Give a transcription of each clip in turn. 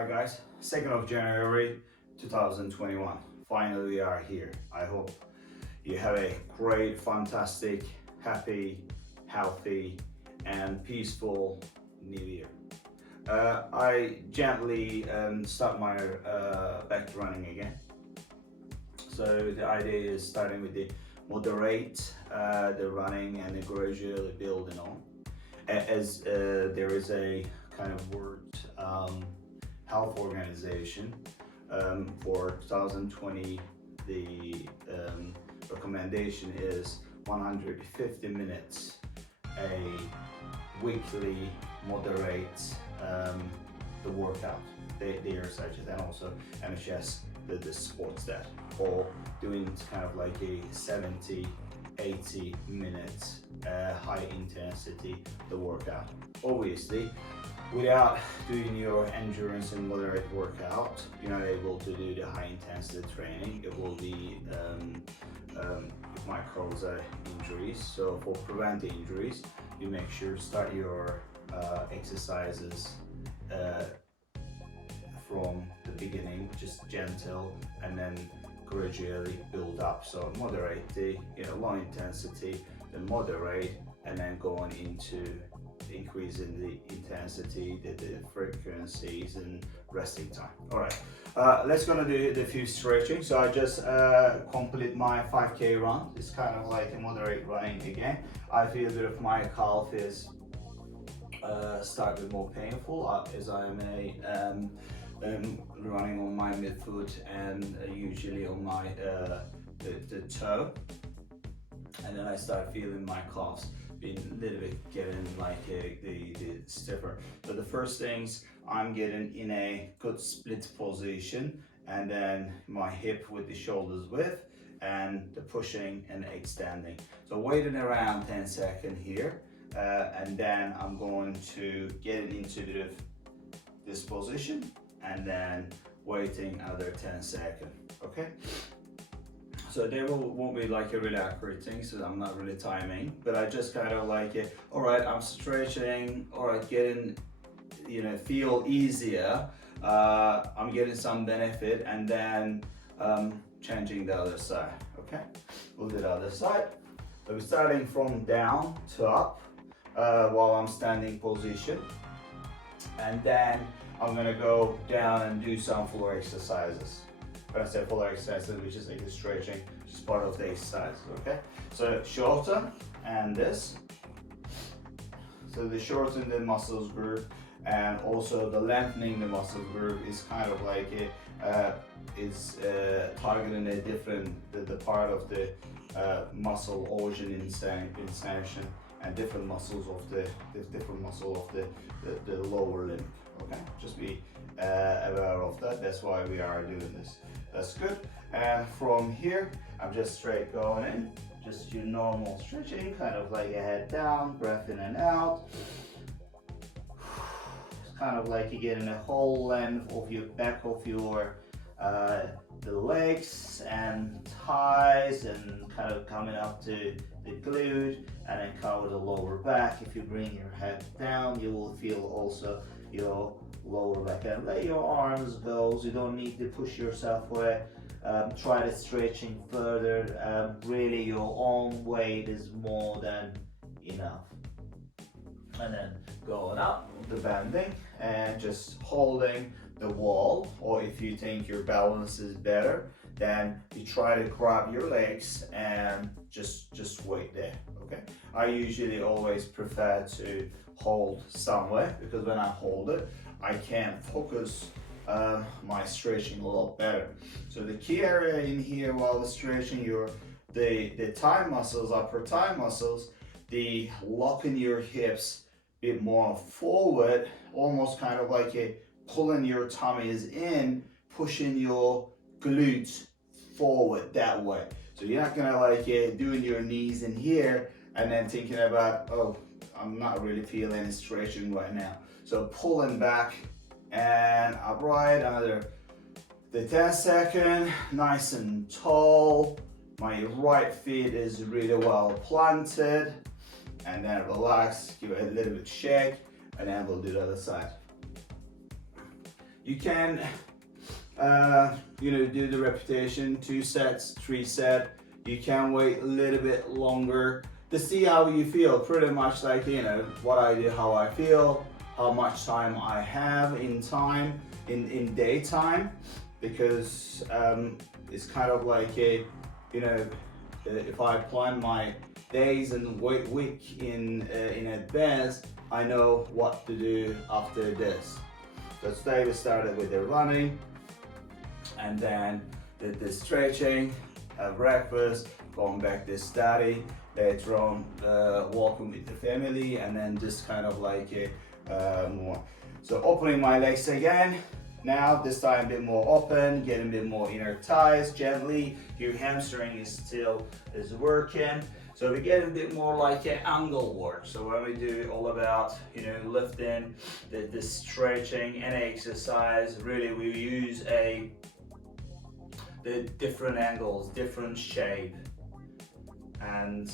Hi guys, 2nd of January 2021. Finally we are here. I hope you have a great, fantastic, happy, healthy and peaceful new year. I gently start my back running again. So the idea is starting with the moderate, the running and then gradually building on. As there is a kind of word health organization for 2020, the recommendation is 150 minutes a weekly moderate the workout, the exercises, and also NHS the sports that, or doing kind of like a 70-80 minutes high intensity the workout. Obviously without doing your endurance and moderate workout, you're not able to do the high intensity training. It will be it might cause injuries. So for preventing injuries, you make sure to start your exercises from the beginning, just gentle, and then gradually build up. So moderate the low intensity, then moderate, and then going into increasing the intensity, the frequencies, and resting time. All right, let's gonna do the few stretching. So I just complete my 5K run. It's kind of like a moderate running again. I feel a bit of my calf is started more painful as I am running on my midfoot and usually on my the toe, and then I start feeling my calves being a little bit getting like the stiffer. So the first things, I'm getting in a good split position, and then my hip with the shoulders width and the pushing and extending. So waiting around 10 seconds here, and then I'm going to get into this position and then waiting another 10 seconds. Okay, so there won't be like a really accurate thing, so I'm not really timing, but I just kind of like it. All right, I'm stretching. All right, getting feel easier. I'm getting some benefit, and then changing the other side. Okay, we'll do the other side. So we're starting from down to up while I'm standing position, and then I'm gonna go down and do some floor exercises. When I say floor exercises, which is like the stretching, which is part of the exercise. Okay, so shorten and this. So the shorten the muscles group, and also the lengthening the muscle group is kind of like targeting a different the part of the muscle origin extension and different muscles of the the lower limb. Okay, just be aware of that. That's why we are doing this. That's good. And from here, I'm just straight going in. Just your normal stretching, kind of like a head down, breath in and out. It's kind of like you're getting a whole length of your back of your the legs and thighs, and kind of coming up to the glute, and then cover the lower back. If you bring your head down, you will feel also your lower back, and let your arms go. You don't need to push yourself away. Try the stretching further. Really, your own weight is more than enough. And then going up, the bending, and just holding the wall, or if you think your balance is better, then you try to grab your legs and just wait there. Okay, I usually always prefer to hold somewhere, because when I hold it, I can focus my stretching a lot better. So the key area in here while stretching the thigh muscles, upper thigh muscles, the locking your hips a bit more forward, almost kind of like a pulling your tummies in, pushing your glutes forward that way. So you're not gonna like doing your knees in here and then thinking about, oh, I'm not really feeling any stretching right now. So pulling back and upright, another the 10 second, nice and tall. My right feet is really well planted, and then relax, give it a little bit shake, and then we'll do the other side. You can do the repetition, 2 sets, 3 sets. You can wait a little bit longer to see how you feel. Pretty much like, what I do, how I feel, how much time I have in daytime, because it's kind of like if I plan my days and week in advance, I know what to do after this. So today we started with the running, and then did the stretching, breakfast, going back to study, later on walking with the family, and then just kind of like more. So opening my legs again. Now this time a bit more open, getting a bit more inner thighs gently. Your hamstring is working. So we get a bit more like angle work. So when we do all about lifting, the stretching and exercise, really we use the different angles, different shape, and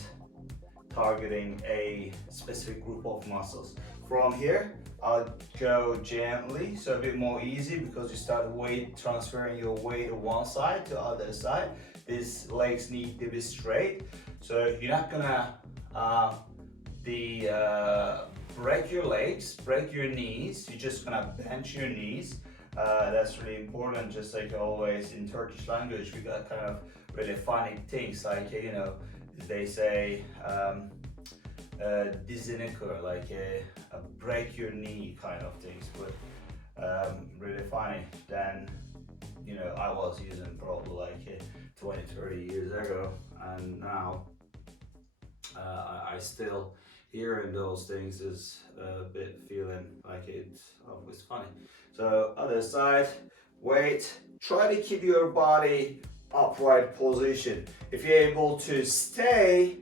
targeting a specific group of muscles. From here, I'll go gently, so a bit more easy, because you start transferring your weight to one side to other side. These legs need to be straight, so you're not gonna break your legs, break your knees. You're just gonna bend your knees. That's really important. Just like always in Turkish language, we got kind of really funny things like they say dizini kır, like a break your knee kind of things, but really funny. Then I was using probably like 20-30 years ago, and now I still hearing those things is a bit feeling like it's always funny. So other side, wait, try to keep your body upright position. If you're able to stay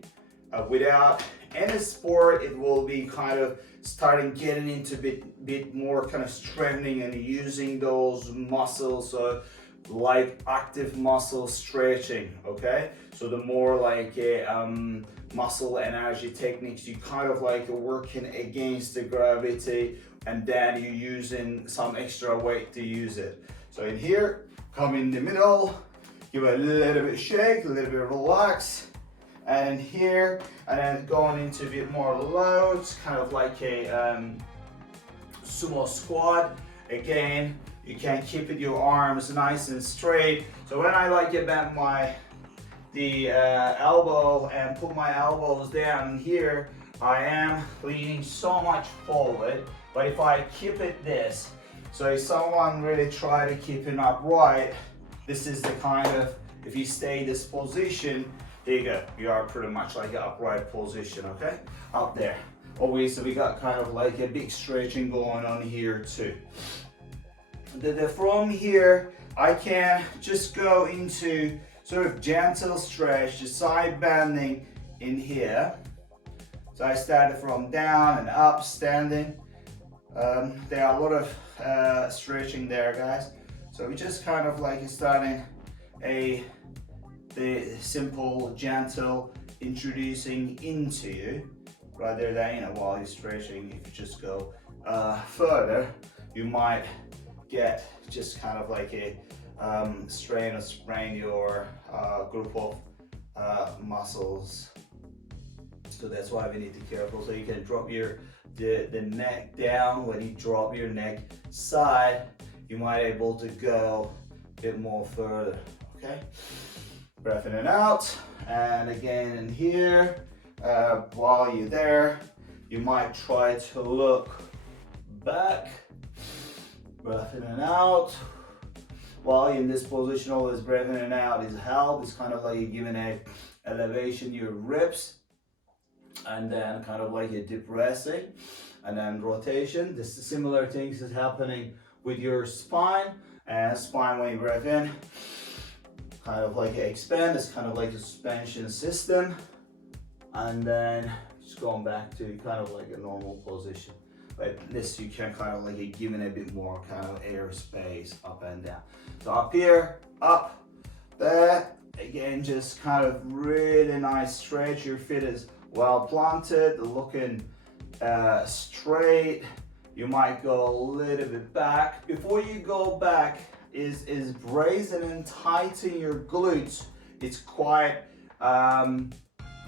without any sport, it will be kind of starting getting into bit more kind of strengthening and using those muscles, so like active muscle stretching. Okay, so the more like muscle energy techniques, you kind of like working against the gravity, and then you're using some extra weight to use it. So in here, come in the middle, give a little bit shake, a little bit relax, and in here, and then going into a bit more loads, kind of like a sumo squat. Again, you can keep it your arms nice and straight. So when I like to bend the elbow and put my elbows down here, I am leaning so much forward. But if I keep it this, so if someone really try to keep it upright, this is the kind of, if you stay this position, there you go, you are pretty much like an upright position, okay? Up there. Obviously we got kind of like a big stretching going on here too. From here, I can just go into sort of gentle stretch, the side bending in here. So I started from down and up, standing. There are a lot of stretching there, guys. So we just kind of like starting the simple, gentle introducing into you, rather than while you're stretching. If you just go further, you might get just kind of like a strain or sprain your group of muscles. So that's why we need to be careful. So you can drop the neck down. When you drop your neck side, you might able to go a bit more further. Okay, breath in and out, and again in here. While you're there, you might try to look back. Breath in and out. While you're in this position, always breath in and out is help. It's kind of like you're giving a elevation your ribs, and then kind of like you're depressing, and then rotation. This is similar things is happening with your spine. And spine, when you breathe in, kind of like you expand. It's kind of like a suspension system, and then just going back to kind of like a normal position. But this you can kind of like giving a bit more kind of air space up and down. So up here, up, there. Again, just kind of really nice stretch. Your feet is well planted, looking straight. You might go a little bit back. Before you go back, is brace and then tighten your glutes. It's quite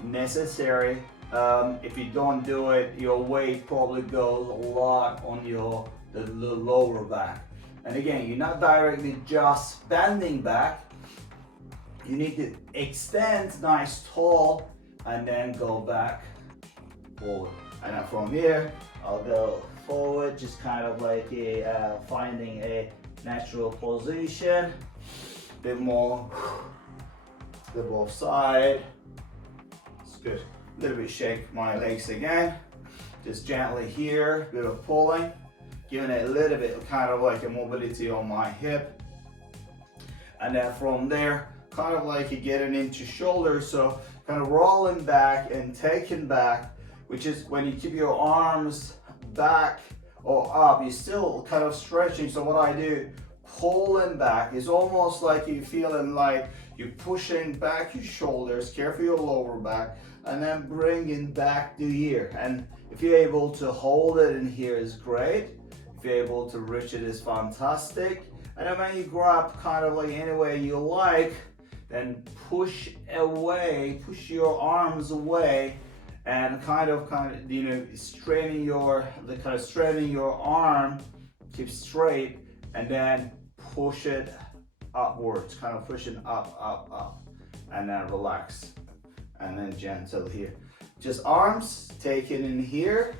necessary. If you don't do it, your weight probably goes a lot on the lower back. And again, you're not directly just bending back. You need to extend nice tall and then go back forward. And then from here, I'll go forward, just kind of like finding a natural position. Bit more the both side. It's good. A little bit shake my legs again. Just gently here, bit of pulling, giving it a little bit of kind of like a mobility on my hip. And then from there, kind of like you're getting into shoulder, so kind of rolling back and taking back, which is when you keep your arms back or up, you're still kind of stretching. So what I do, pulling back, is almost like you're feeling like you're pushing back your shoulders, care for your lower back, and then bringing back to here. And if you're able to hold it in here is great. If you're able to reach it is fantastic. And then when you grab kind of like any way you like, then push away, push your arms away, and kind of you know, straightening your arm, keep straight, and then push it upwards, kind of pushing up, and then relax, and then gentle here. Just arms taken in here.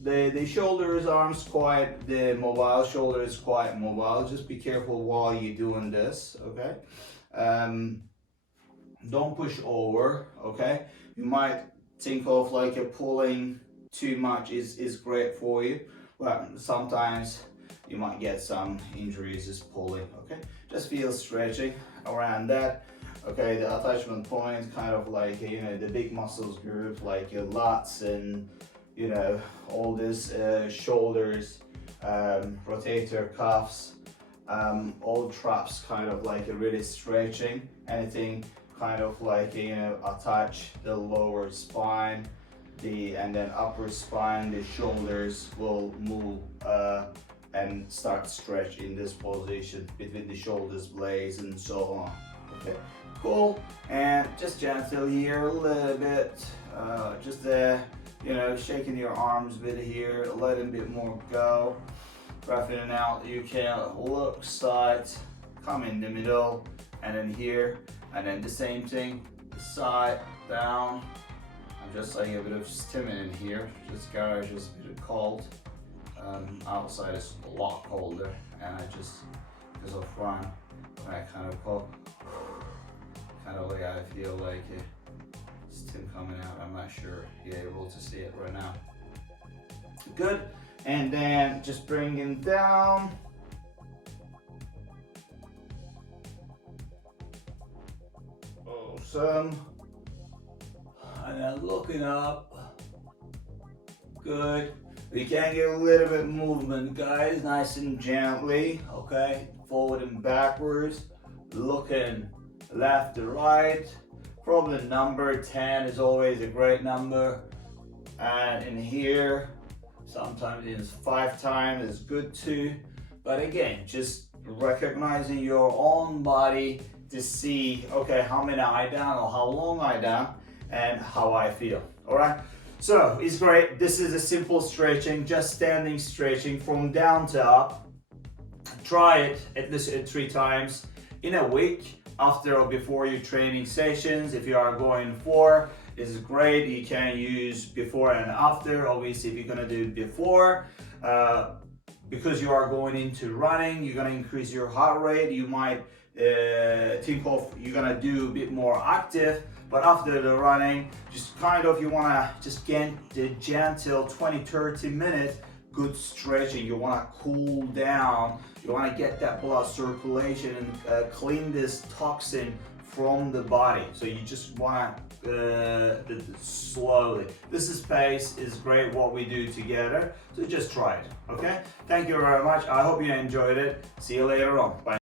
The shoulders, arms quite, the mobile shoulder is quite mobile. Just be careful while you're doing this, okay? Don't push over, okay? You might think of like a pulling too much is great for you, but sometimes you might get some injuries just pulling, okay? Just feel stretching around that, okay? The attachment point, kind of like, you know, the big muscles group, like your lats and, you know, all this shoulders, rotator cuffs, all traps, kind of like really stretching. Anything kind of like, you know, attach the lower spine, and then upper spine, the shoulders will move and start stretch in this position between the shoulders blades and so on. Okay, cool. And just gentle here a little bit, just you know, shaking your arms a bit here, letting a bit more go. Breath in and out. You can look side, come in the middle, and then here, and then the same thing, side, down. I'm just like a bit of stimming in here. This garage is a bit cold. Outside is a lot colder, and I just, because of run, I kind of go, kind of like I feel like steam coming out. I'm not sure you're able to see it right now. Good. And then just bringing down. Awesome. And then looking up. Good. We can get a little bit of movement, guys, nice and gently, okay? Forward and backwards, looking left to right. Probably number 10 is always a great number. And in here, sometimes it's 5 times is good too. But again, just recognizing your own body to see, okay, how many I down or how long I down and how I feel, all right? So it's great. This is a simple stretching, just standing stretching from down to up. Try it at least 3 times in a week, after or before your training sessions. If you are going for, it's great. You can use before and after. Obviously, if you're gonna do before, because you are going into running, you're gonna increase your heart rate. You might think of you're gonna do a bit more active. But after the running, just kind of, you wanna just get the gentle 20-30 minutes good stretching. You wanna cool down. You wanna get that blood circulation and clean this toxin from the body. So you just wanna slowly. This is pace is great what we do together. So just try it, okay? Thank you very much. I hope you enjoyed it. See you later on. Bye.